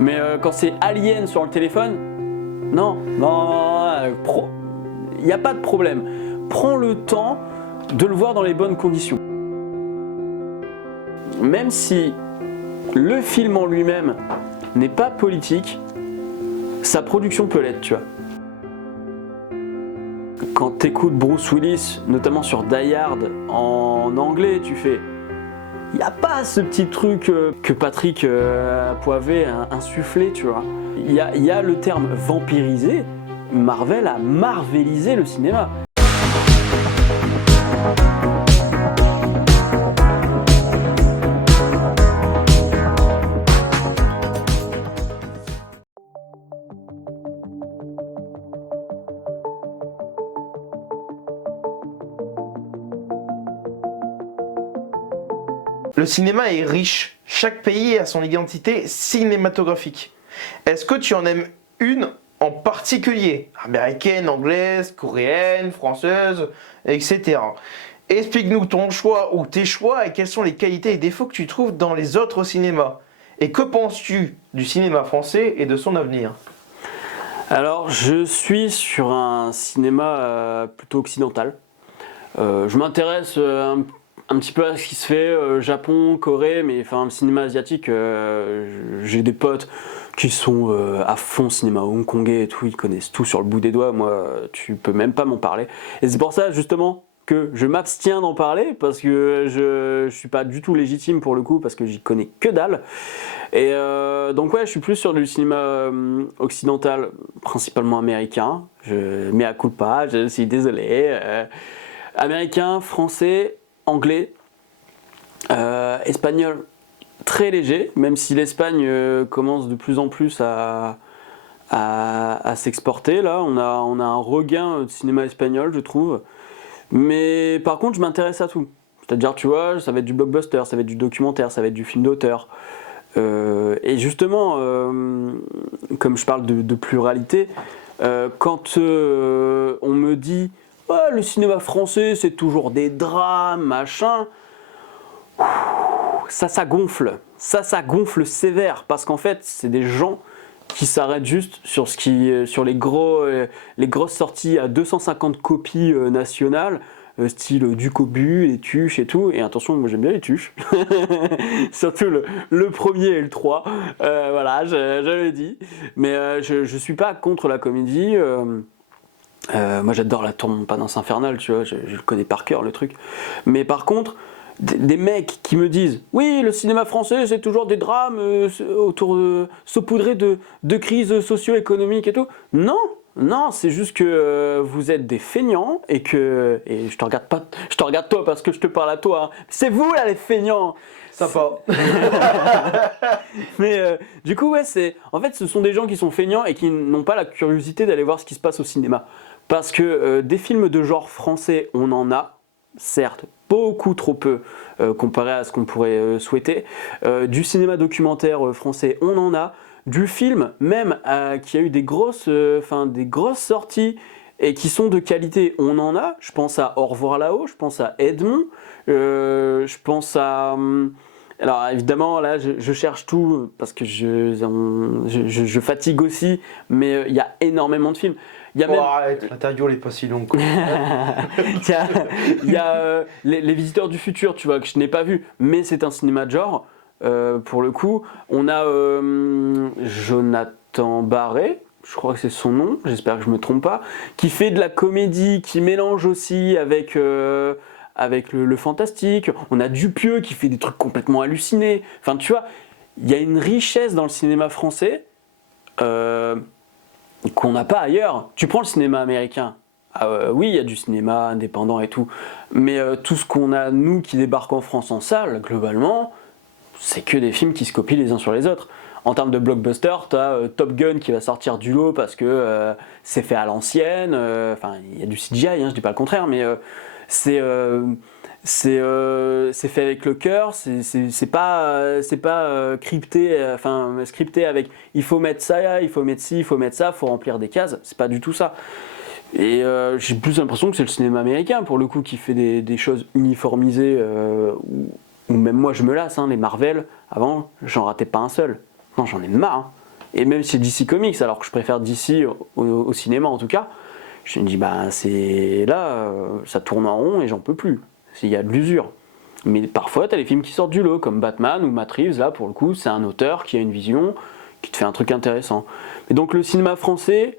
Mais quand c'est Alien sur le téléphone, non, il n'y a pas de problème. Prends le temps de le voir dans les bonnes conditions. Même si le film en lui-même n'est pas politique, sa production peut l'être, tu vois. Quand t'écoutes Bruce Willis, notamment sur Die Hard en anglais, tu fais... Il n'y a pas ce petit truc que Patrick Poivet a insufflé, tu vois. Il y a le terme vampirisé. Marvel a marvelisé le cinéma. Le cinéma est riche. Chaque pays a son identité cinématographique. Est-ce que tu en aimes une en particulier? Américaine, anglaise, coréenne, française, etc. Explique-nous ton choix ou tes choix et quelles sont les qualités et défauts que tu trouves dans les autres cinémas. Et que penses-tu du cinéma français et de son avenir? Alors, je suis sur un cinéma plutôt occidental. Je m'intéresse un petit peu à ce qui se fait Japon, Corée, mais enfin le cinéma asiatique, j'ai des potes qui sont à fond cinéma hongkongais et tout, ils connaissent tout sur le bout des doigts, moi tu peux même pas m'en parler. Et c'est pour ça justement que je m'abstiens d'en parler, parce que je suis pas du tout légitime pour le coup, parce que j'y connais que dalle. Et donc ouais, je suis plus sur du cinéma occidental, principalement américain, mea culpa, je suis désolé. Américain, français, anglais, espagnol très léger, même si l'Espagne commence de plus en plus à s'exporter. Là, on a un regain de cinéma espagnol, je trouve. Mais par contre, je m'intéresse à tout. C'est-à-dire, tu vois, ça va être du blockbuster, ça va être du documentaire, ça va être du film d'auteur. Et justement, comme je parle de pluralité, quand on me dit oh, le cinéma français c'est toujours des drames, machin, ça gonfle. Ça gonfle sévère, parce qu'en fait, c'est des gens qui s'arrêtent juste sur les grosses sorties à 250 copies nationales, style Ducobu, les tuches et tout. Et attention, moi j'aime bien les tuches. Surtout le premier et le 3. Voilà, je le dis. Mais je suis pas contre la comédie. Moi j'adore la Tour Montparnasse infernale, tu vois, je le connais par cœur le truc. Mais par contre, des mecs qui me disent oui, le cinéma français c'est toujours des drames saupoudrés de crises socio-économiques et tout. Non, c'est juste que vous êtes des feignants et je te regarde pas, je te regarde toi parce que je te parle à toi. Hein. C'est vous là les feignants. Sympa. Mais du coup ouais, en fait ce sont des gens qui sont feignants et qui n'ont pas la curiosité d'aller voir ce qui se passe au cinéma. Parce que des films de genre français, on en a, certes, beaucoup trop peu comparé à ce qu'on pourrait souhaiter. Du cinéma documentaire français, on en a. Du film, même qui a eu des grosses sorties et qui sont de qualité, on en a. Je pense à Au revoir là-haut, je pense à Edmond, je pense à... alors évidemment là je cherche tout parce que je fatigue aussi, mais il y a énormément de films. Arrête, l'interview elle est pas si longue. Il y a les Visiteurs du futur, tu vois, que je n'ai pas vu, mais c'est un cinéma de genre. Pour le coup, on a Jonathan Barré, je crois que c'est son nom, j'espère que je me trompe pas, qui fait de la comédie, qui mélange aussi avec le fantastique. On a Dupieux qui fait des trucs complètement hallucinés. Enfin, tu vois, il y a une richesse dans le cinéma français qu'on n'a pas ailleurs. Tu prends le cinéma américain. Oui, il y a du cinéma indépendant et tout, mais tout ce qu'on a, nous, qui débarque en France en salle, globalement, c'est que des films qui se copient les uns sur les autres. En termes de blockbuster, t'as Top Gun qui va sortir du lot parce que c'est fait à l'ancienne. Enfin, il y a du CGI, hein, je dis pas le contraire, mais c'est fait avec le cœur. C'est pas crypté, scripté avec il faut mettre ça, il faut mettre ci, il faut mettre ça, faut remplir des cases. C'est pas du tout ça. Et j'ai plus l'impression que c'est le cinéma américain pour le coup qui fait des choses uniformisées. Ou même moi je me lasse, hein, les Marvel, avant j'en ratais pas un seul. Non, j'en ai marre. Hein. Et même chez DC Comics, alors que je préfère DC au cinéma en tout cas, je me dis, bah c'est là, ça tourne en rond et j'en peux plus. Il y a de l'usure. Mais parfois, tu as les films qui sortent du lot, comme Batman ou Matt Reeves, là pour le coup, c'est un auteur qui a une vision, qui te fait un truc intéressant. Et donc le cinéma français,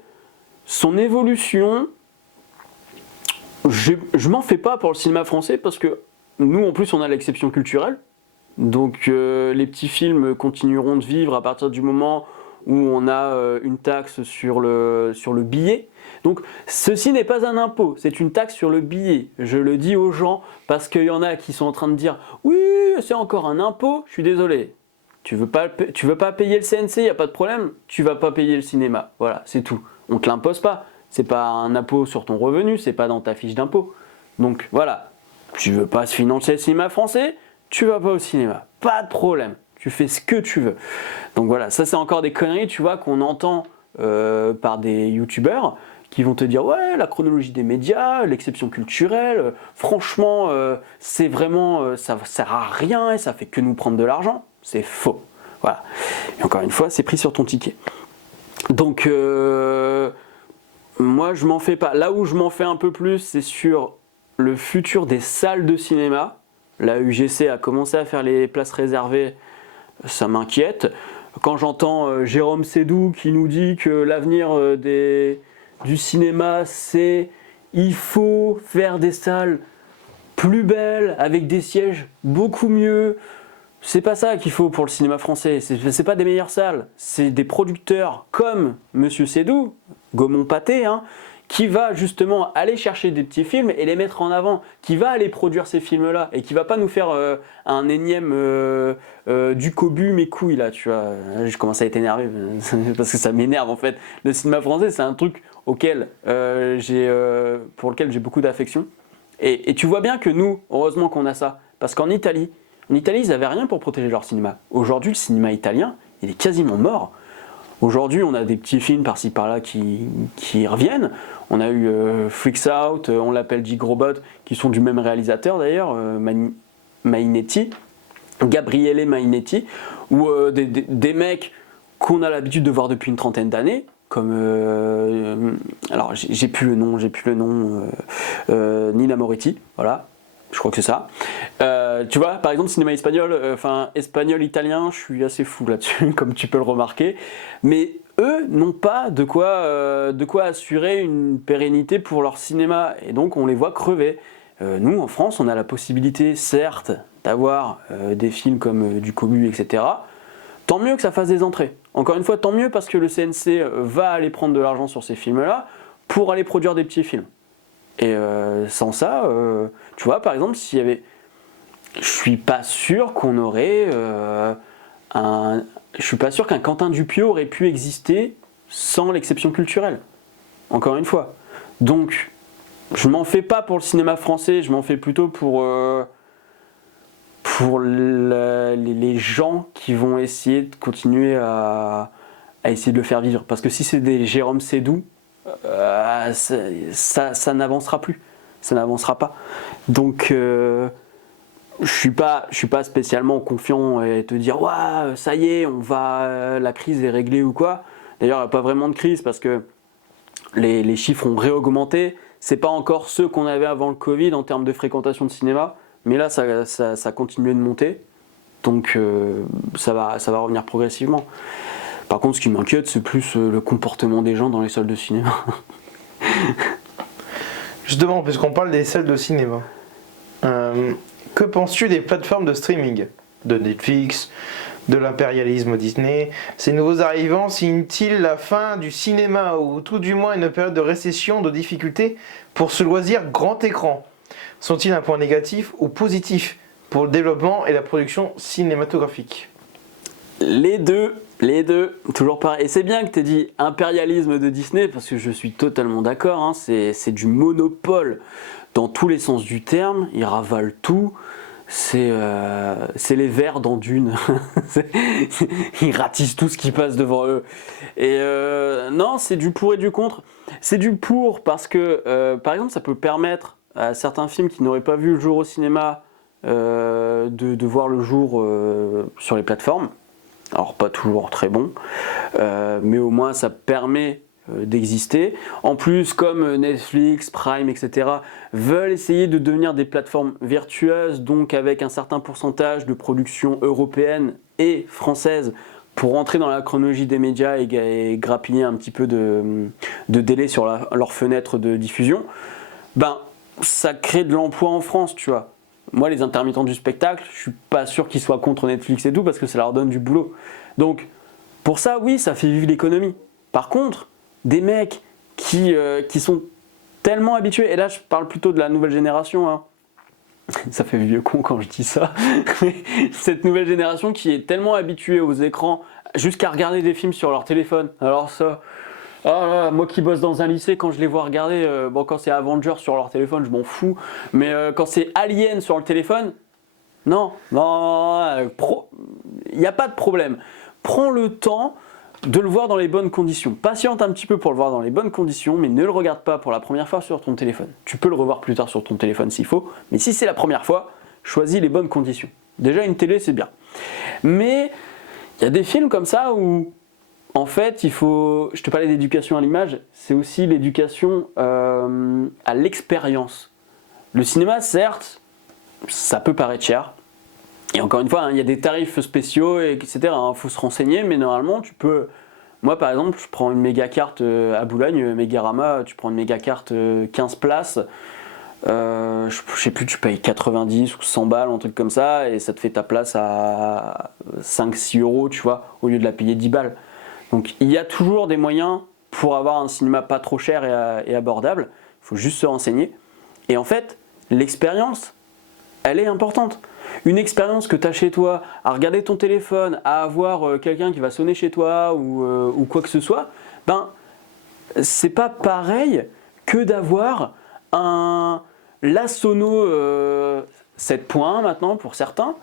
son évolution, je m'en fais pas pour le cinéma français parce que nous en plus on a l'exception culturelle. Donc les petits films continueront de vivre à partir du moment où on a une taxe sur le billet. Donc ceci n'est pas un impôt, c'est une taxe sur le billet. Je le dis aux gens parce qu'il y en a qui sont en train de dire « Oui, c'est encore un impôt », je suis désolé. Tu veux pas payer le CNC, il n'y a pas de problème, tu vas pas payer le cinéma. Voilà, c'est tout. On ne te l'impose pas. C'est pas un impôt sur ton revenu, c'est pas dans ta fiche d'impôt. Donc voilà, tu veux pas se financer le cinéma français, tu vas pas au cinéma. Pas de problème, tu fais ce que tu veux. Donc voilà, ça c'est encore des conneries, tu vois, qu'on entend par des youtubeurs qui vont te dire ouais, la chronologie des médias, l'exception culturelle, franchement, c'est vraiment, ça sert à rien et ça fait que nous prendre de l'argent. C'est faux. Voilà. Et encore une fois, c'est pris sur ton ticket. Donc, moi, je m'en fais pas. Là où je m'en fais un peu plus, c'est sur le futur des salles de cinéma. La UGC a commencé à faire les places réservées, ça m'inquiète. Quand j'entends Jérôme Sédou qui nous dit que l'avenir du cinéma, c'est il faut faire des salles plus belles, avec des sièges beaucoup mieux. C'est pas ça qu'il faut pour le cinéma français, c'est pas des meilleures salles, c'est des producteurs comme Monsieur Sédou, Gaumont Pathé, hein, qui va justement aller chercher des petits films et les mettre en avant, qui va aller produire ces films-là et qui va pas nous faire un énième du cobu mes couilles là, tu vois. Je commence à être énervé parce que ça m'énerve en fait. Le cinéma français, c'est un truc auquel pour lequel j'ai beaucoup d'affection. Et tu vois bien que nous, heureusement qu'on a ça, parce qu'en Italie, ils n'avaient rien pour protéger leur cinéma. Aujourd'hui, le cinéma italien, il est quasiment mort. Aujourd'hui, on a des petits films par-ci par-là qui reviennent. On a eu Freaks Out, on l'appelle Gigrobot, qui sont du même réalisateur d'ailleurs, Mainetti, Gabriele Mainetti, ou des mecs qu'on a l'habitude de voir depuis une trentaine d'années, comme alors j'ai plus le nom, Nina Moretti, voilà. Je crois que c'est ça. Tu vois, par exemple, cinéma espagnol, espagnol-italien, je suis assez fou là-dessus, comme tu peux le remarquer. Mais eux n'ont pas de quoi assurer une pérennité pour leur cinéma. Et donc, on les voit crever. Nous, en France, on a la possibilité, certes, d'avoir des films comme du Cobu, etc. Tant mieux que ça fasse des entrées. Encore une fois, tant mieux parce que le CNC va aller prendre de l'argent sur ces films-là pour aller produire des petits films. Et sans ça, tu vois, par exemple, s'il y avait... Je suis pas sûr qu'on aurait je suis pas sûr qu'un Quentin Dupieux aurait pu exister sans l'exception culturelle. Encore une fois. Donc, je m'en fais pas pour le cinéma français, je m'en fais plutôt pour les gens qui vont essayer de continuer à essayer de le faire vivre. Parce que si c'est des Jérôme Sédou, ça n'avancera plus, ça n'avancera pas. Donc je suis pas spécialement confiant et te dire ouais, ça y est, la crise est réglée ou quoi. D'ailleurs, il n'y a pas vraiment de crise parce que les chiffres ont réaugmenté. C'est pas encore ceux qu'on avait avant le Covid en termes de fréquentation de cinéma, mais là ça continue de monter. Donc ça va revenir progressivement. Par contre, ce qui m'inquiète, c'est plus le comportement des gens dans les salles de cinéma. Justement, puisqu'on parle des salles de cinéma, que penses-tu des plateformes de streaming, de Netflix, de l'impérialisme Disney? Ces nouveaux arrivants signent-ils la fin du cinéma ou tout du moins une période de récession, de difficulté pour ce loisir grand écran? Sont-ils un point négatif ou positif pour le développement et la production cinématographique? Les deux, toujours pareil. Et c'est bien que tu aies dit impérialisme de Disney, parce que je suis totalement d'accord, hein, c'est du monopole dans tous les sens du terme, ils ravalent tout, c'est les vers dans Dune, ils ratissent tout ce qui passe devant eux. Et non, c'est du pour et du contre. C'est du pour parce que, par exemple, ça peut permettre à certains films qui n'auraient pas vu le jour au cinéma de voir le jour sur les plateformes. Alors pas toujours très bon, mais au moins ça permet d'exister. En plus, comme Netflix, Prime, etc. veulent essayer de devenir des plateformes vertueuses, donc avec un certain pourcentage de production européenne et française pour entrer dans la chronologie des médias et grappiller un petit peu de délai sur leur fenêtre de diffusion, ben ça crée de l'emploi en France, tu vois. Moi, les intermittents du spectacle, je suis pas sûr qu'ils soient contre Netflix et tout parce que ça leur donne du boulot. Donc, pour ça, oui, ça fait vivre l'économie. Par contre, des mecs qui sont tellement habitués, et là je parle plutôt de la nouvelle génération, hein. Ça fait vieux con quand je dis ça, mais cette nouvelle génération qui est tellement habituée aux écrans jusqu'à regarder des films sur leur téléphone. Alors ça, oh là, moi qui bosse dans un lycée, quand je les vois regarder, bon quand c'est Avengers sur leur téléphone, je m'en fous, mais quand c'est Alien sur le téléphone, non, il n'y a pas de problème. Prends le temps de le voir dans les bonnes conditions. Patiente un petit peu pour le voir dans les bonnes conditions, mais ne le regarde pas pour la première fois sur ton téléphone. Tu peux le revoir plus tard sur ton téléphone s'il faut, mais si c'est la première fois, choisis les bonnes conditions. Déjà une télé c'est bien. Mais il y a des films comme ça où, en fait, il faut... Je te parlais d'éducation à l'image, c'est aussi l'éducation à l'expérience. Le cinéma, certes, ça peut paraître cher. Et encore une fois, il y a des tarifs spéciaux, etc. Il faut se renseigner, mais normalement, tu peux... Moi, par exemple, je prends une méga carte à Boulogne, Mégarama, tu prends une méga carte 15 places, je sais plus, tu payes 90 ou 100 balles, un truc comme ça, et ça te fait ta place à 5-6 euros, tu vois, au lieu de la payer 10 balles. Donc, il y a toujours des moyens pour avoir un cinéma pas trop cher et abordable. Il faut juste se renseigner. Et en fait, l'expérience, elle est importante. Une expérience que tu as chez toi, à regarder ton téléphone, à avoir quelqu'un qui va sonner chez toi ou quoi que ce soit, ben c'est pas pareil que d'avoir la sono 7.1 maintenant pour certains,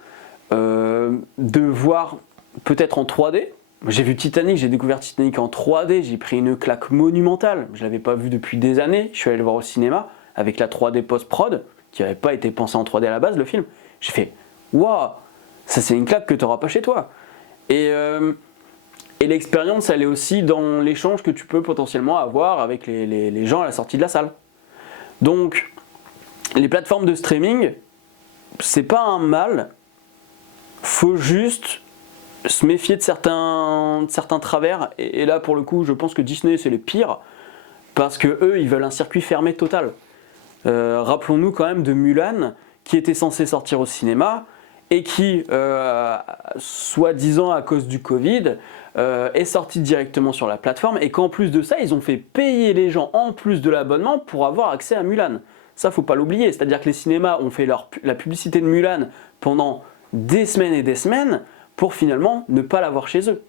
de voir peut-être en 3D. J'ai vu Titanic, j'ai découvert Titanic en 3D, j'ai pris une claque monumentale. Je l'avais pas vu depuis des années, je suis allé le voir au cinéma avec la 3D post-prod, qui n'avait pas été pensé en 3D à la base, le film. J'ai fait waouh, ça c'est une claque que tu n'auras pas chez toi. Et l'expérience, elle est aussi dans l'échange que tu peux potentiellement avoir avec les gens à la sortie de la salle. Donc, les plateformes de streaming, c'est pas un mal, faut juste se méfier de certains travers. Et là, pour le coup, je pense que Disney, c'est les pires, parce que eux, ils veulent un circuit fermé total. Rappelons-nous quand même de Mulan, qui était censé sortir au cinéma et qui, soi-disant à cause du Covid, est sorti directement sur la plateforme et qu'en plus de ça, ils ont fait payer les gens en plus de l'abonnement pour avoir accès à Mulan. Ça, faut pas l'oublier, c'est-à-dire que les cinémas ont fait la publicité de Mulan pendant des semaines et des semaines pour finalement ne pas l'avoir chez eux.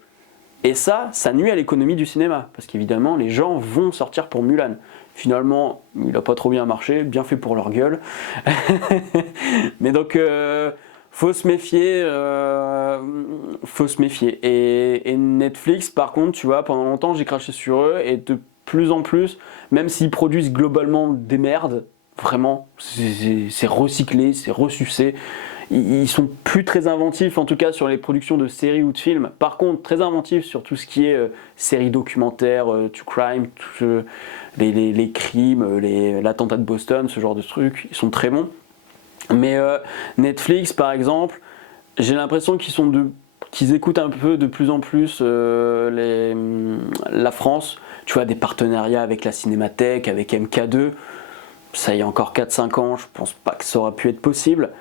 Et ça nuit à l'économie du cinéma, parce qu'évidemment, les gens vont sortir pour Mulan. Finalement, il n'a pas trop bien marché, bien fait pour leur gueule. Mais donc, faut se méfier. Et Netflix, par contre, tu vois, pendant longtemps, j'ai craché sur eux, et de plus en plus, même s'ils produisent globalement des merdes, vraiment, c'est recyclé, c'est ressucé. Ils sont plus très inventifs, en tout cas sur les productions de séries ou de films. Par contre, très inventifs sur tout ce qui est séries documentaires, true crime, les crimes, l'attentat de Boston, ce genre de trucs. Ils sont très bons. Mais Netflix, par exemple, j'ai l'impression qu'ils écoutent un peu de plus en plus la France. Tu vois, des partenariats avec la Cinémathèque, avec MK2. Ça, il y a encore 4-5 ans, je pense pas que ça aurait pu être possible.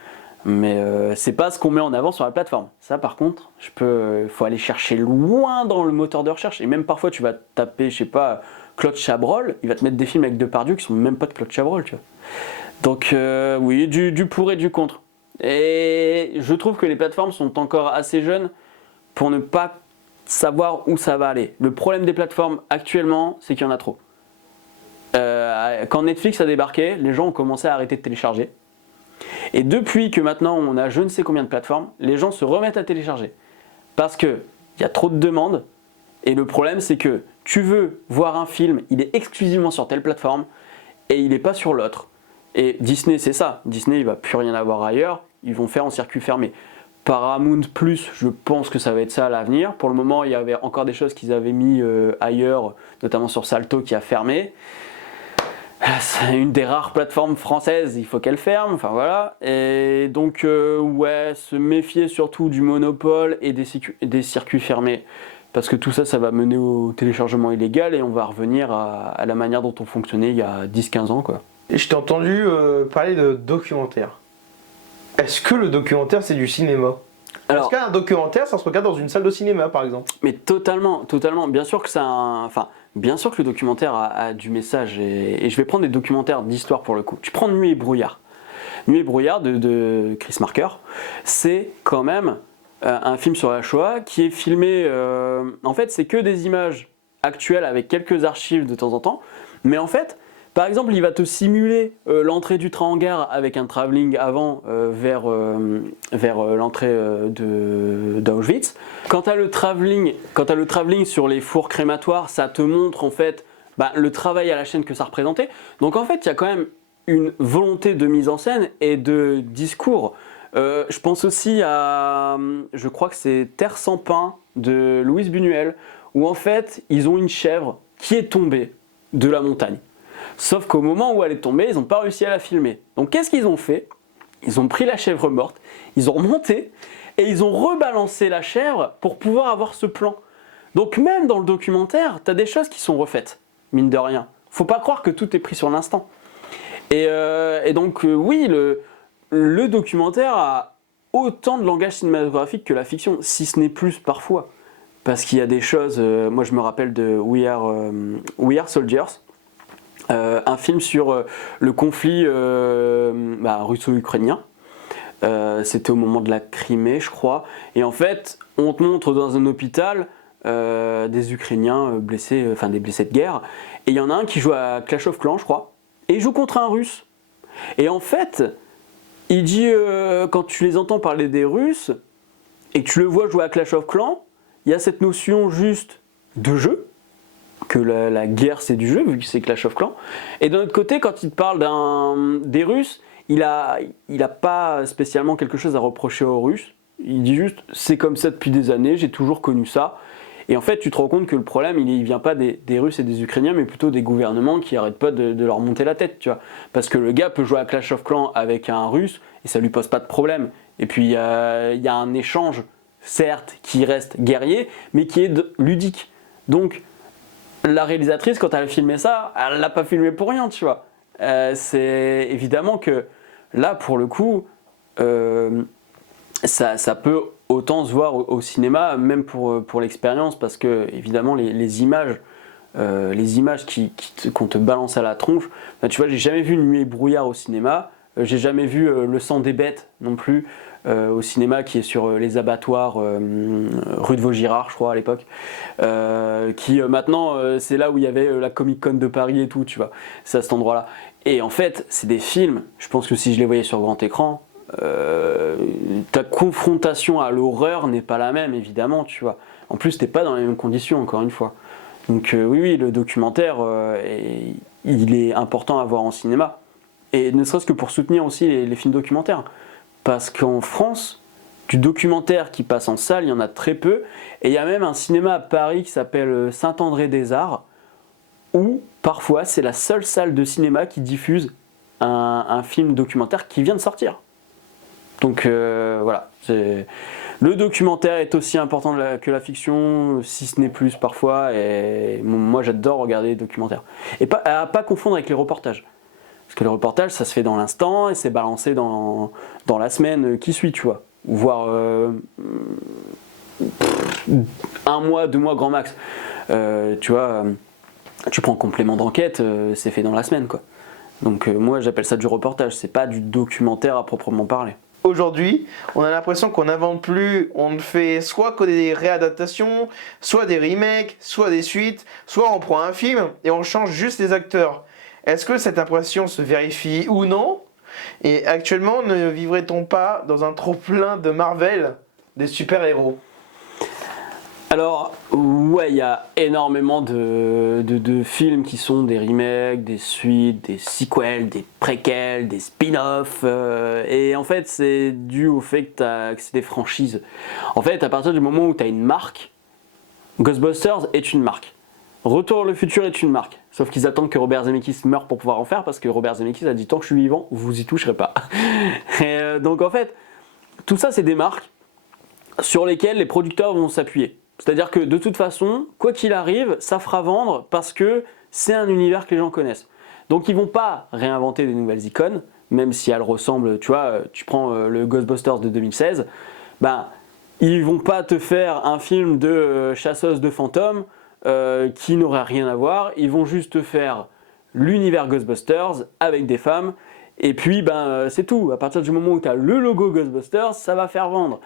Mais c'est pas ce qu'on met en avant sur la plateforme. Ça, par contre, faut aller chercher loin dans le moteur de recherche. Et même parfois, tu vas taper, je sais pas, Claude Chabrol, il va te mettre des films avec Depardieu qui sont même pas de Claude Chabrol, tu vois. Donc oui, du pour et du contre. Et je trouve que les plateformes sont encore assez jeunes pour ne pas savoir où ça va aller. Le problème des plateformes actuellement, c'est qu'il y en a trop. Quand Netflix a débarqué, les gens ont commencé à arrêter de télécharger. Et depuis que maintenant on a je ne sais combien de plateformes, les gens se remettent à télécharger. Parce qu'il y a trop de demandes. Et le problème, c'est que tu veux voir un film, il est exclusivement sur telle plateforme et il n'est pas sur l'autre. Et Disney, c'est ça. Disney, il ne va plus rien avoir ailleurs. Ils vont faire en circuit fermé. Paramount Plus, je pense que ça va être ça à l'avenir. Pour le moment, il y avait encore des choses qu'ils avaient mis ailleurs, notamment sur Salto qui a fermé. C'est une des rares plateformes françaises, il faut qu'elle ferme, enfin voilà. Et donc, ouais, se méfier surtout du monopole et des circuits fermés. Parce que tout ça, ça va mener au téléchargement illégal et on va revenir à la manière dont on fonctionnait il y a 10-15 ans, quoi. Et je t'ai entendu parler de documentaire. Est-ce que le documentaire c'est du cinéma? Parce qu'un documentaire, ça se regarde dans une salle de cinéma, par exemple. Mais totalement, totalement. Bien sûr que bien sûr que le documentaire a du message. Et je vais prendre des documentaires d'histoire pour le coup. Tu prends Nuit et brouillard. Nuit et brouillard de Chris Marker. C'est quand même un film sur la Shoah qui est filmé. En fait, c'est que des images actuelles avec quelques archives de temps en temps. Mais en fait, par exemple, il va te simuler l'entrée du train en gare avec un travelling avant vers l'entrée d'Auschwitz. Quand tu as le travelling sur les fours crématoires, ça te montre en fait le travail à la chaîne que ça représentait. Donc en fait, il y a quand même une volonté de mise en scène et de discours. Je pense aussi à, je crois que c'est Terre sans pain de Louise Buñuel, où en fait, ils ont une chèvre qui est tombée de la montagne. Sauf qu'au moment où elle est tombée, ils n'ont pas réussi à la filmer. Donc qu'est-ce qu'ils ont fait? Ils ont pris la chèvre morte, ils ont remonté et ils ont rebalancé la chèvre pour pouvoir avoir ce plan. Donc même dans le documentaire, tu as des choses qui sont refaites, mine de rien. Faut pas croire que tout est pris sur l'instant. Et donc oui, le documentaire a autant de langage cinématographique que la fiction, si ce n'est plus parfois. Parce qu'il y a des choses, moi je me rappelle de We Are Soldiers, un film sur le conflit russo-ukrainien. C'était au moment de la Crimée, je crois. Et en fait, on te montre dans un hôpital des Ukrainiens blessés, des blessés de guerre. Et il y en a un qui joue à Clash of Clans, je crois. Et il joue contre un Russe. Et en fait, il dit, quand tu les entends parler des Russes, et que tu le vois jouer à Clash of Clans, il y a cette notion juste de jeu, que la guerre c'est du jeu, vu que c'est Clash of Clans. Et d'un autre côté, quand il te parle des Russes, il a pas spécialement quelque chose à reprocher aux Russes. Il dit juste, c'est comme ça depuis des années, j'ai toujours connu ça. Et en fait, tu te rends compte que le problème, il vient pas des Russes et des Ukrainiens, mais plutôt des gouvernements qui arrêtent pas de leur monter la tête, tu vois. Parce que le gars peut jouer à Clash of Clans avec un Russe, et ça lui pose pas de problème. Et puis, il y a un échange, certes, qui reste guerrier, mais qui est ludique. Donc, la réalisatrice, quand elle a filmé ça, elle l'a pas filmé pour rien, tu vois. C'est évidemment que là, pour le coup, ça peut autant se voir au cinéma, même pour l'expérience, parce que évidemment les images qu'on te balance à la tronche, tu vois, j'ai jamais vu Nuit et brouillard au cinéma, j'ai jamais vu Le sang des bêtes non plus au cinéma, qui est sur les abattoirs rue de Vaugirard, je crois, à l'époque, qui maintenant c'est là où il y avait la Comic Con de Paris et tout, tu vois, c'est à cet endroit là. Et en fait, c'est des films, je pense que si je les voyais sur grand écran, ta confrontation à l'horreur n'est pas la même, évidemment, tu vois. En plus, t'es pas dans les mêmes conditions, encore une fois. Donc oui, le documentaire, il est important à voir en cinéma. Et ne serait-ce que pour soutenir aussi les films documentaires. Parce qu'en France, du documentaire qui passe en salle, il y en a très peu. Et il y a même un cinéma à Paris qui s'appelle Saint-André-des-Arts, où parfois c'est la seule salle de cinéma qui diffuse un film documentaire qui vient de sortir. Donc voilà, le documentaire est aussi important que la fiction, si ce n'est plus parfois, et moi j'adore regarder les documentaires. Et à pas confondre avec les reportages. Parce que les reportages, ça se fait dans l'instant et c'est balancé dans la semaine qui suit, tu vois. Voire 1 mois, 2 mois grand max. Tu vois, tu prends complément d'enquête, c'est fait dans la semaine, quoi. Donc moi j'appelle ça du reportage, c'est pas du documentaire à proprement parler. Aujourd'hui, on a l'impression qu'on n'invente plus, on ne fait soit que des réadaptations, soit des remakes, soit des suites, soit on prend un film et on change juste les acteurs. Est-ce que cette impression se vérifie ou non? Et actuellement, ne vivrait-on pas dans un trop-plein de Marvel des super-héros? Alors, ouais, il y a énormément de films qui sont des remakes, des suites, des sequels, des préquels, des spin-offs. Et en fait, c'est dû au fait que c'est des franchises. En fait, à partir du moment où tu as une marque, Ghostbusters est une marque. Retour vers le futur est une marque. Sauf qu'ils attendent que Robert Zemeckis meure pour pouvoir en faire, parce que Robert Zemeckis a dit tant que je suis vivant, vous y toucherez pas. Et donc en fait, tout ça c'est des marques sur lesquelles les producteurs vont s'appuyer. C'est-à-dire que de toute façon, quoi qu'il arrive, ça fera vendre parce que c'est un univers que les gens connaissent. Donc ils vont pas réinventer des nouvelles icônes, même si elles ressemblent, tu vois, tu prends le Ghostbusters de 2016, ben ils vont pas te faire un film de chasseuse de fantômes qui n'aurait rien à voir, ils vont juste te faire l'univers Ghostbusters avec des femmes, et puis ben c'est tout. À partir du moment où tu as le logo Ghostbusters, ça va faire vendre.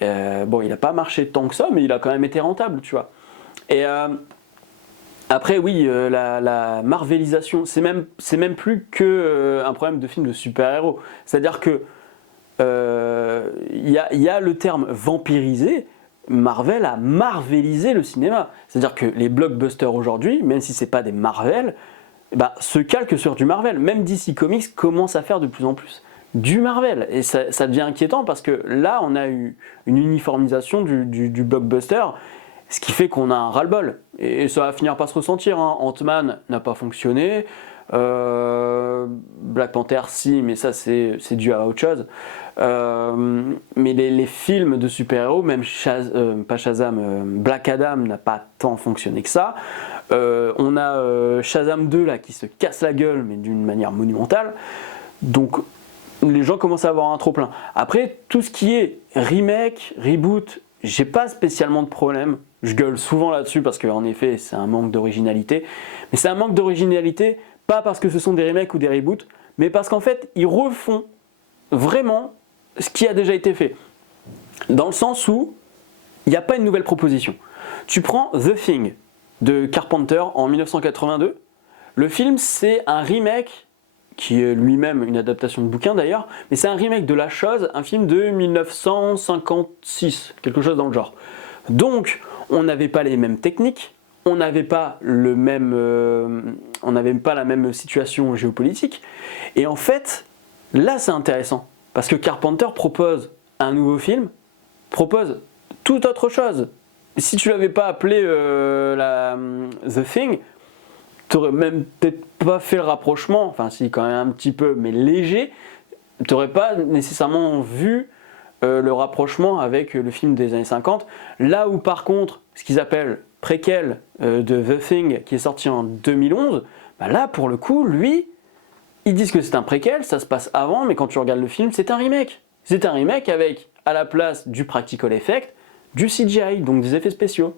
Bon, il n'a pas marché tant que ça, mais il a quand même été rentable, tu vois. Et après, oui, la marvelisation, c'est même plus que un problème de film de super-héros. C'est-à-dire que y a le terme vampirisé. Marvel a marvelisé le cinéma. C'est-à-dire que les blockbusters aujourd'hui, même si c'est pas des Marvel, bah, se calquent sur du Marvel. Même DC Comics commence à faire de plus en plus du Marvel. Et ça devient inquiétant parce que là, on a eu une uniformisation du blockbuster, ce qui fait qu'on a un ras-le-bol. Et ça va finir par se ressentir. Hein. Ant-Man n'a pas fonctionné. Black Panther, si, mais ça, c'est dû à autre chose. Mais les films de super-héros, même pas Shazam, Black Adam n'a pas tant fonctionné que ça. On a Shazam 2 là, qui se casse la gueule, mais d'une manière monumentale. Donc, les gens commencent à avoir un trop plein. Après, tout ce qui est remake, reboot, j'ai pas spécialement de problème. Je gueule souvent là-dessus parce qu'en effet, c'est un manque d'originalité. Mais c'est un manque d'originalité, pas parce que ce sont des remakes ou des reboots, mais parce qu'en fait, ils refont vraiment ce qui a déjà été fait. Dans le sens où il n'y a pas une nouvelle proposition. Tu prends The Thing de Carpenter en 1982. Le film, c'est un remake qui est lui-même une adaptation de bouquin d'ailleurs, mais c'est un remake de La Chose, un film de 1956, quelque chose dans le genre. Donc, on n'avait pas les mêmes techniques, on n'avait pas la même situation géopolitique, et en fait, là c'est intéressant, parce que Carpenter propose un nouveau film, propose toute autre chose. Si tu l'avais pas appelé The Thing, t'aurais même peut-être pas fait le rapprochement, enfin si quand même un petit peu, mais léger, t'aurais pas nécessairement vu le rapprochement avec le film des années 50, là où par contre, ce qu'ils appellent préquel de The Thing, qui est sorti en 2011, bah là pour le coup, lui, ils disent que c'est un préquel, ça se passe avant, mais quand tu regardes le film, c'est un remake. C'est un remake avec, à la place du practical effect, du CGI, donc des effets spéciaux.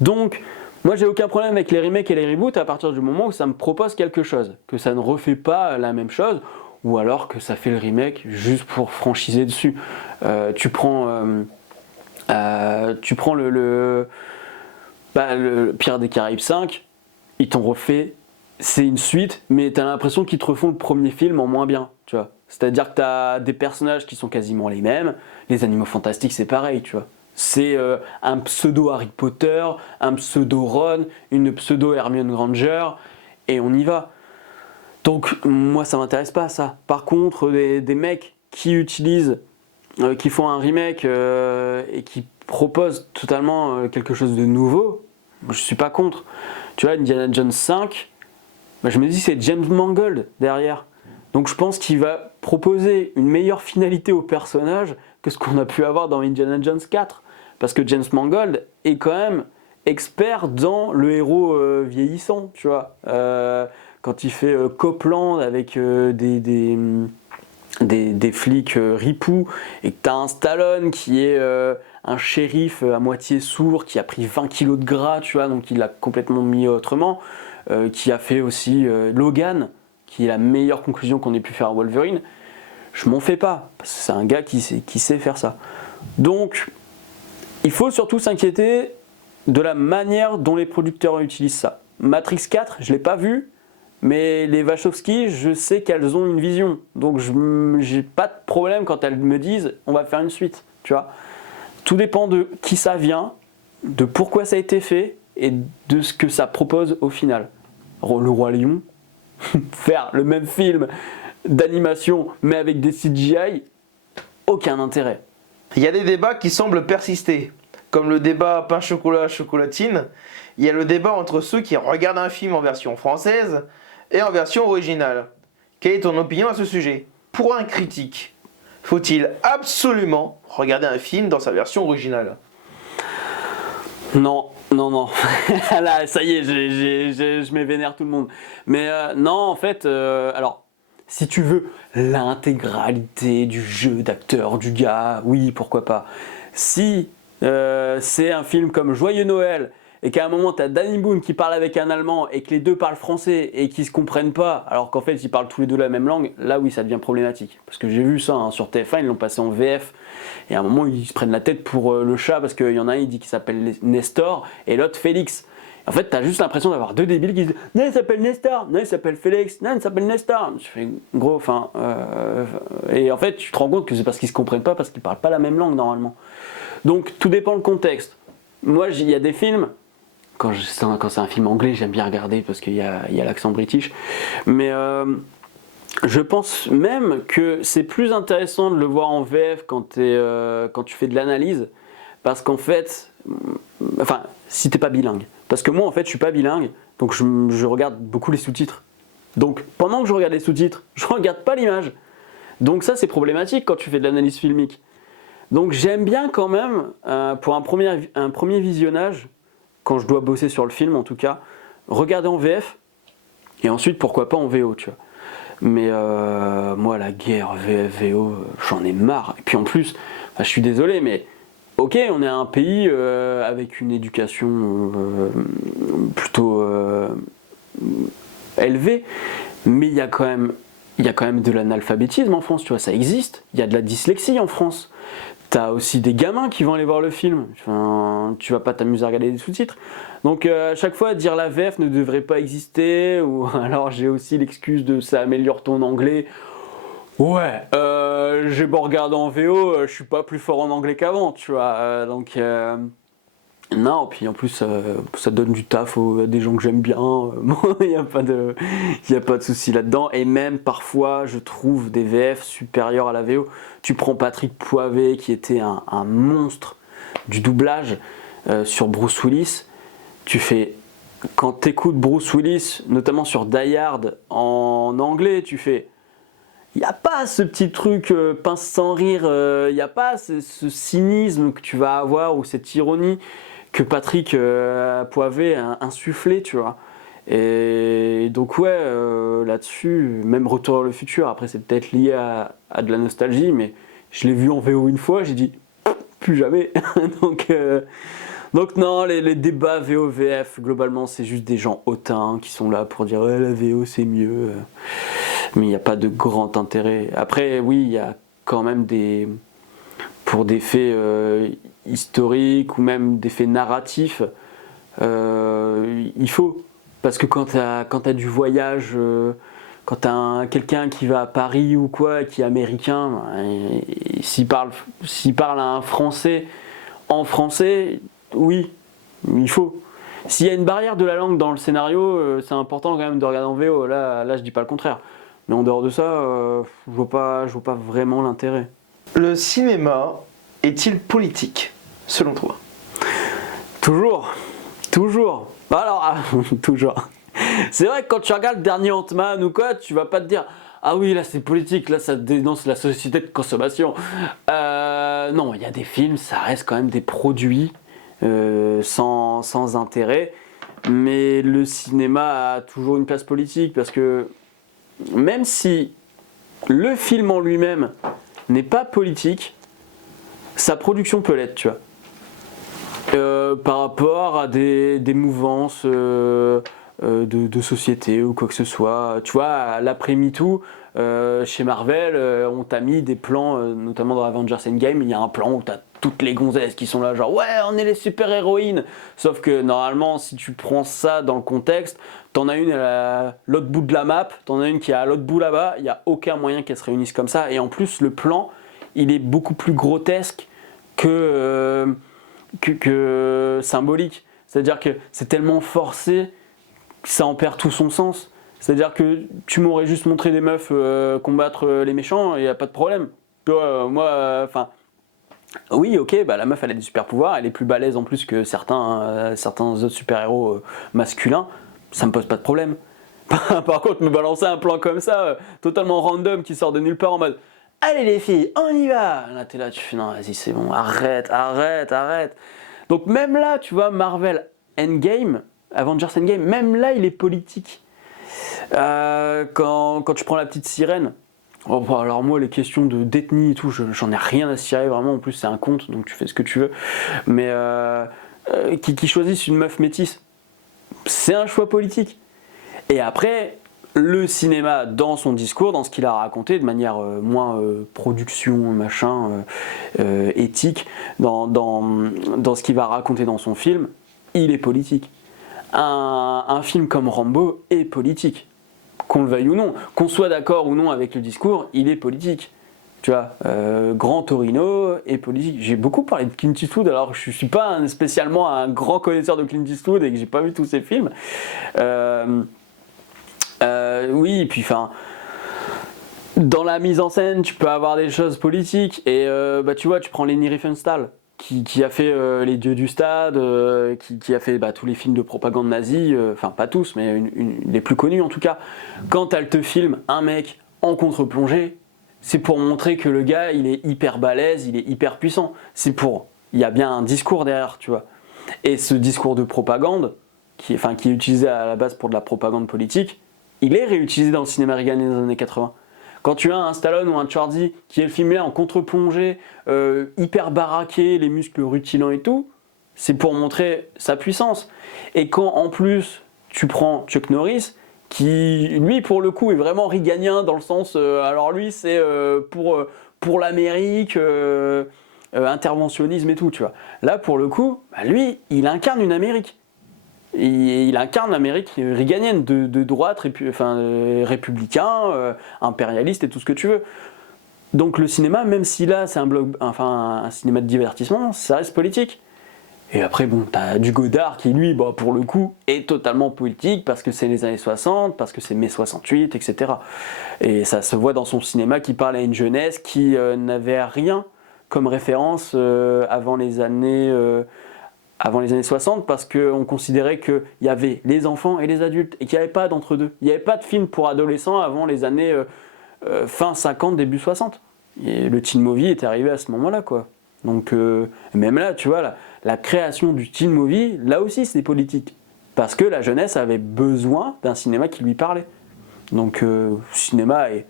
Donc, moi, j'ai aucun problème avec les remakes et les reboots à partir du moment où ça me propose quelque chose, que ça ne refait pas la même chose, ou alors que ça fait le remake juste pour franchiser dessus. Tu prends le Pirates des Caraïbes 5, ils t'ont refait, c'est une suite, mais t'as l'impression qu'ils te refont le premier film en moins bien, tu vois. C'est-à-dire que t'as des personnages qui sont quasiment les mêmes, les animaux fantastiques c'est pareil, tu vois. C'est un pseudo Harry Potter, un pseudo Ron, une pseudo Hermione Granger, et on y va. Donc moi ça m'intéresse pas ça. Par contre, des mecs qui utilisent, qui font un remake et qui proposent totalement quelque chose de nouveau, je suis pas contre. Tu vois, Indiana Jones 5, bah, je me dis c'est James Mangold derrière. Donc je pense qu'il va proposer une meilleure finalité au personnage que ce qu'on a pu avoir dans Indiana Jones 4. Parce que James Mangold est quand même expert dans le héros vieillissant, tu vois. Quand il fait Copland avec des flics ripoux, et que tu as un Stallone qui est un shérif à moitié sourd, qui a pris 20 kilos de gras, tu vois, donc il l'a complètement mis autrement, qui a fait aussi Logan, qui est la meilleure conclusion qu'on ait pu faire à Wolverine, je m'en fais pas, parce que c'est un gars qui sait faire ça. Donc, il faut surtout s'inquiéter de la manière dont les producteurs utilisent ça. Matrix 4, je ne l'ai pas vu, mais les Wachowski, je sais qu'elles ont une vision. Donc j'ai pas de problème quand elles me disent on va faire une suite, tu vois. Tout dépend de qui ça vient, de pourquoi ça a été fait et de ce que ça propose au final. Le Roi Lion, faire le même film d'animation mais avec des CGI, aucun intérêt. Il y a des débats qui semblent persister, comme le débat pain-chocolat-chocolatine. Il y a le débat entre ceux qui regardent un film en version française et en version originale. Quelle est ton opinion à ce sujet? Pour un critique, faut-il absolument regarder un film dans sa version originale? Non. Là, ça y est, je mets vénère tout le monde. Mais non, en fait, alors, si tu veux l'intégralité du jeu d'acteur du gars, oui, pourquoi pas. Si c'est un film comme Joyeux Noël et qu'à un moment tu as Danny Boone qui parle avec un Allemand et que les deux parlent français et qu'ils se comprennent pas, alors qu'en fait ils parlent tous les deux la même langue, là oui ça devient problématique. Parce que j'ai vu ça sur TF1, ils l'ont passé en VF et à un moment ils se prennent la tête pour le chat parce qu'il y en a un il dit qu'il s'appelle Nestor et l'autre Félix. En fait, t'as juste l'impression d'avoir deux débiles qui disent non, il s'appelle Nestor, non, il s'appelle Félix, non, il s'appelle Nestor. Je fais gros, enfin. Et en fait, tu te rends compte que c'est parce qu'ils se comprennent pas, parce qu'ils parlent pas la même langue normalement. Donc, tout dépend le contexte. Moi, il y a des films, quand c'est un film anglais, j'aime bien regarder parce qu'il y a l'accent british. Mais je pense même que c'est plus intéressant de le voir en VF quand tu fais de l'analyse, parce qu'en fait, enfin, si t'es pas bilingue. Parce que moi, en fait, je suis pas bilingue, donc je regarde beaucoup les sous-titres. Donc, pendant que je regarde les sous-titres, je regarde pas l'image. Donc ça, c'est problématique quand tu fais de l'analyse filmique. Donc j'aime bien quand même, pour un premier visionnage, quand je dois bosser sur le film en tout cas, regarder en VF, et ensuite, pourquoi pas en VO, tu vois. Mais moi, la guerre VF-VO, j'en ai marre. Et puis en plus, je suis désolé, mais... Ok, on est un pays avec une éducation plutôt élevée, mais il y a quand même de l'analphabétisme en France, tu vois, ça existe. Il y a de la dyslexie en France. T'as aussi des gamins qui vont aller voir le film. Enfin, tu vas pas t'amuser à regarder des sous-titres. Donc à chaque fois, dire la VF ne devrait pas exister, ou alors j'ai aussi l'excuse de ça améliore ton anglais. Ouais, j'ai beau regarder en VO, je suis pas plus fort en anglais qu'avant, tu vois. Donc, non, puis en plus, ça donne du taf à des gens que j'aime bien. Il n'y a pas de souci là-dedans. Et même parfois, je trouve des VF supérieurs à la VO. Tu prends Patrick Poivet, qui était un monstre du doublage sur Bruce Willis. Quand t'écoutes Bruce Willis, notamment sur Die Hard en anglais, tu fais. Il n'y a pas ce petit truc pince sans rire, il n'y a pas ce cynisme que tu vas avoir ou cette ironie que Patrick Poivet a insufflé, tu vois. Et donc ouais, là-dessus, même Retour vers le futur, après c'est peut-être lié à de la nostalgie, mais je l'ai vu en VO une fois, j'ai dit plus jamais. Donc non, les débats VO-VF, globalement, c'est juste des gens hautains qui sont là pour dire ouais, la VO c'est mieux. Mais il n'y a pas de grand intérêt. Après, oui, il y a quand même pour des faits historiques ou même des faits narratifs, il faut. Parce que quand tu as du voyage, quand tu as quelqu'un qui va à Paris ou quoi, qui est américain, s'il parle à un Français en français, oui, il faut. S'il y a une barrière de la langue dans le scénario, c'est important quand même de regarder en VO. Là je dis pas le contraire. Mais en dehors de ça, je vois pas vraiment l'intérêt. Le cinéma est-il politique, selon toi? Toujours. Alors, toujours. C'est vrai que quand tu regardes le dernier Ant-Man ou quoi, tu vas pas te dire ah oui, là c'est politique, là ça dénonce la société de consommation. Non, il y a des films, ça reste quand même des produits sans intérêt. Mais le cinéma a toujours une place politique parce que même si le film en lui-même n'est pas politique, sa production peut l'être, tu vois. Par rapport à des mouvances de société ou quoi que ce soit. Tu vois, à l'après-MeToo, chez Marvel, on t'a mis des plans, notamment dans Avengers Endgame, il y a un plan où t'as toutes les gonzesses qui sont là, genre ouais, on est les super-héroïnes. Sauf que normalement, si tu prends ça dans le contexte, t'en as une à l'autre bout de la map, t'en as une qui est à l'autre bout là-bas, il n'y a aucun moyen qu'elles se réunissent comme ça. Et en plus, le plan, il est beaucoup plus grotesque que que symbolique. C'est-à-dire que c'est tellement forcé que ça en perd tout son sens. C'est-à-dire que tu m'aurais juste montré des meufs combattre les méchants et il n'y a pas de problème. Tu vois, moi, enfin... oui, ok, bah la meuf elle a des super pouvoirs, elle est plus balèze en plus que certains autres super-héros masculins, ça me pose pas de problème. Par contre, me balancer un plan comme ça, totalement random, qui sort de nulle part en mode allez les filles, on y va. Là t'es là, tu fais non, vas-y c'est bon, arrête. Donc même là, tu vois, Marvel Endgame, Avengers Endgame, même là il est politique. Quand tu prends la petite sirène, oh, bah, alors moi les questions d'ethnie et tout, j'en ai rien à cirer vraiment, en plus c'est un conte, donc tu fais ce que tu veux. Mais qui choisissent une meuf métisse, c'est un choix politique. Et après, le cinéma, dans son discours, dans ce qu'il a raconté, de manière moins production, machin, éthique, dans ce qu'il va raconter dans son film, il est politique. Un film comme Rambo est politique. Qu'on le veuille ou non, qu'on soit d'accord ou non avec le discours, il est politique. Tu vois, Grand Torino est politique. J'ai beaucoup parlé de Clint Eastwood, alors que je ne suis pas spécialement un grand connaisseur de Clint Eastwood et que j'ai pas vu tous ses films. Oui, et puis enfin, dans la mise en scène, tu peux avoir des choses politiques. Et bah, tu vois, tu prends Leni Riefenstahl, qui a fait Les Dieux du Stade, qui a fait tous les films de propagande nazie, enfin pas tous, mais les plus connus en tout cas. Quand elle te filme un mec en contre-plongée, c'est pour montrer que le gars, il est hyper balèze, il est hyper puissant. Il y a bien un discours derrière, tu vois. Et ce discours de propagande, qui est utilisé à la base pour de la propagande politique, il est réutilisé dans le cinéma américain des années 80. Quand tu as un Stallone ou un Schwarzy qui est filmé en contre-plongée, hyper baraqué, les muscles rutilants et tout, c'est pour montrer sa puissance. Et quand en plus tu prends Chuck Norris, qui lui pour le coup est vraiment reaganien dans le sens, alors lui c'est pour l'Amérique, interventionnisme et tout, tu vois. Là pour le coup, lui il incarne une Amérique. Il incarne l'Amérique réganienne, de droite, républicain, impérialiste et tout ce que tu veux. Donc le cinéma, même si là c'est un cinéma de divertissement, ça reste politique. Et après bon, t'as du Godard qui lui, pour le coup, est totalement politique parce que c'est les années 60, parce que c'est mai 68, etc. Et ça se voit dans son cinéma qui parle à une jeunesse qui n'avait rien comme référence avant les années 60, parce qu'on considérait qu'il y avait les enfants et les adultes et qu'il n'y avait pas d'entre-deux. Il n'y avait pas de film pour adolescents avant les années fin 50, début 60. Et le teen movie est arrivé à ce moment-là, quoi. Donc même là, tu vois, la création du teen movie, là aussi c'est politique. Parce que la jeunesse avait besoin d'un cinéma qui lui parlait. Donc le cinéma est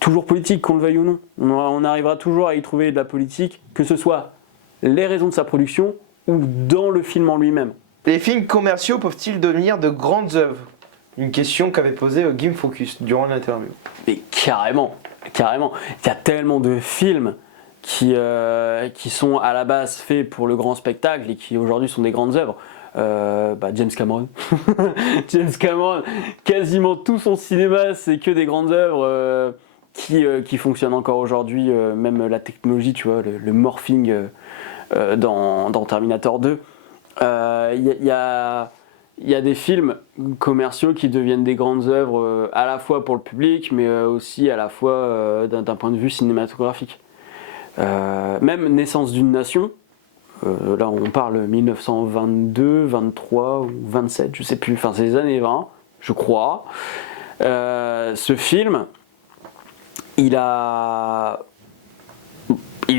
toujours politique, qu'on le veuille ou non. On arrivera toujours à y trouver de la politique, que ce soit les raisons de sa production ou dans le film en lui-même. Les films commerciaux peuvent-ils devenir de grandes œuvres? Une question qu'avait posée Game Focus durant l'interview. Mais carrément. Il y a tellement de films qui sont à la base faits pour le grand spectacle et qui aujourd'hui sont des grandes œuvres. James Cameron. James Cameron, quasiment tout son cinéma, c'est que des grandes œuvres qui fonctionnent encore aujourd'hui. Même la technologie, tu vois, le morphing dans Terminator 2. Il y a des films commerciaux qui deviennent des grandes œuvres à la fois pour le public, mais aussi à la fois d'un point de vue cinématographique. Même Naissance d'une nation, là on parle 1922, 23 ou 27, je sais plus, enfin c'est les années 20, je crois. Ce film, il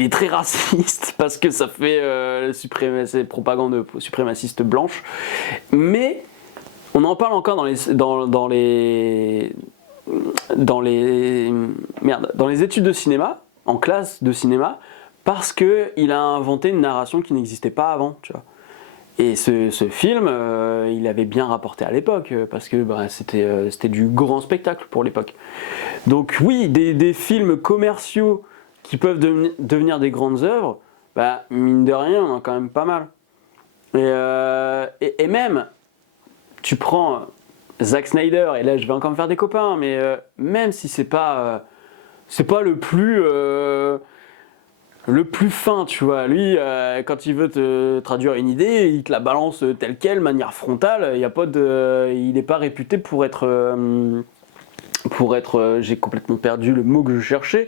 est très raciste parce que ça fait propagande suprémaciste blanche, mais on en parle encore dans les études de cinéma, en classe de cinéma, parce qu'il a inventé une narration qui n'existait pas avant, tu vois. Et ce film, il avait bien rapporté à l'époque, parce que c'était du grand spectacle pour l'époque. Donc oui, des films commerciaux qui peuvent devenir des grandes œuvres, mine de rien, on en a quand même pas mal. Et même, tu prends Zack Snyder, et là je vais encore me faire des copains, mais même si c'est pas le plus le plus fin, tu vois. Lui, quand il veut te traduire une idée, il te la balance telle quelle, manière frontale. Il n'est pas réputé j'ai complètement perdu le mot que je cherchais,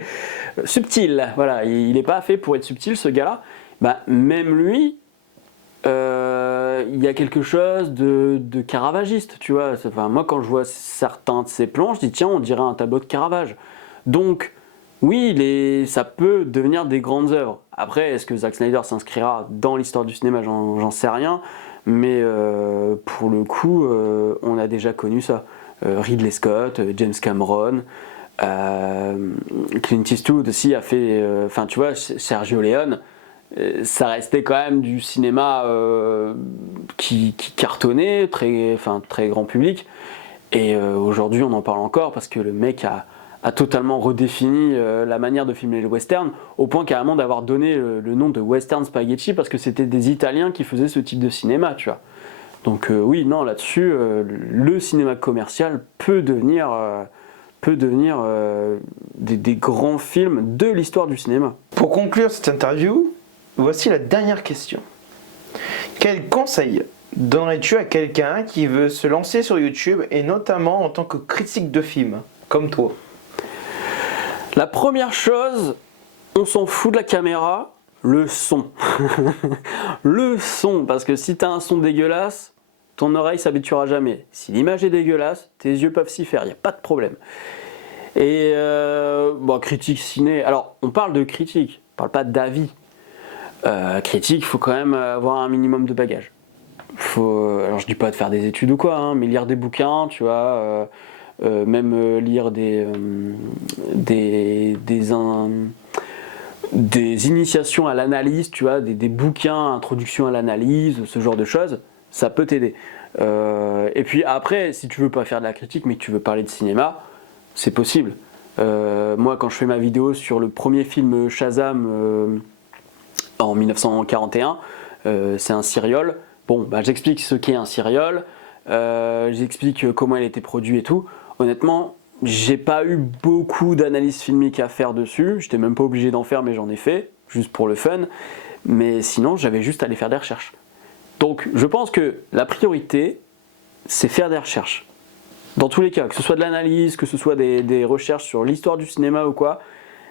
subtil. Voilà, il n'est pas fait pour être subtil, ce gars-là. Bah, même lui, il y a quelque chose de caravagiste, tu vois. Enfin, moi, quand je vois certains de ses plans, je dis tiens, on dirait un tableau de Caravage. Donc, oui, ça peut devenir des grandes œuvres. Après, est-ce que Zack Snyder s'inscrira dans l'histoire du cinéma? J'en sais rien. Mais pour le coup, on a déjà connu ça. Ridley Scott, James Cameron, Clint Eastwood aussi a fait. Enfin, tu vois, Sergio Leone, ça restait quand même du cinéma qui cartonnait, très grand public. Et aujourd'hui, on en parle encore parce que le mec a totalement redéfini la manière de filmer le western, au point carrément d'avoir donné le nom de western spaghetti parce que c'était des Italiens qui faisaient ce type de cinéma, tu vois. Donc oui, non, là-dessus, le cinéma commercial peut devenir des grands films de l'histoire du cinéma. Pour conclure cette interview, voici la dernière question. Quel conseil donnerais-tu à quelqu'un qui veut se lancer sur YouTube et notamment en tant que critique de film, comme toi? La première chose, on s'en fout de la caméra, le son. Le son, parce que si tu as un son dégueulasse, ton oreille s'habituera jamais. Si l'image est dégueulasse, tes yeux peuvent s'y faire, il n'y a pas de problème. Et critique ciné, alors on parle de critique, on parle pas d'avis. Critique, il faut quand même avoir un minimum de bagage. Alors je dis pas de faire des études ou quoi, hein, mais lire des bouquins, tu vois, même lire des initiations à l'analyse, tu vois, des bouquins, introduction à l'analyse, ce genre de choses, ça peut t'aider. Et puis après, si tu veux pas faire de la critique, mais que tu veux parler de cinéma, c'est possible. Moi, quand je fais ma vidéo sur le premier film Shazam en 1941, c'est un serial. Bon, bah, j'explique ce qu'est un serial, j'explique comment il a été produit et tout. Honnêtement, j'ai pas eu beaucoup d'analyses filmiques à faire dessus. J'étais même pas obligé d'en faire, mais j'en ai fait, juste pour le fun. Mais sinon, j'avais juste à aller faire des recherches. Donc, je pense que la priorité, c'est faire des recherches. Dans tous les cas, que ce soit de l'analyse, que ce soit des recherches sur l'histoire du cinéma ou quoi,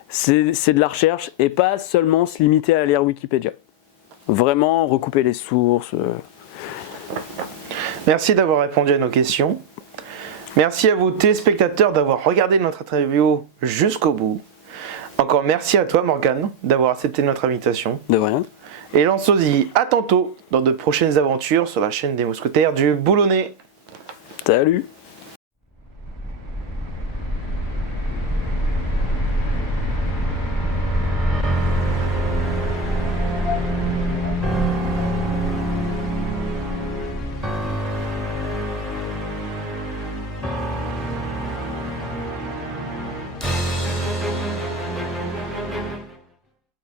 c'est de la recherche et pas seulement se limiter à lire Wikipédia. Vraiment recouper les sources. Merci d'avoir répondu à nos questions. Merci à vous téléspectateurs d'avoir regardé notre interview jusqu'au bout. Encore merci à toi Morgane d'avoir accepté notre invitation. De rien. Et l'on se dit à tantôt dans de prochaines aventures sur la chaîne des mousquetaires du Boulonnais. Salut.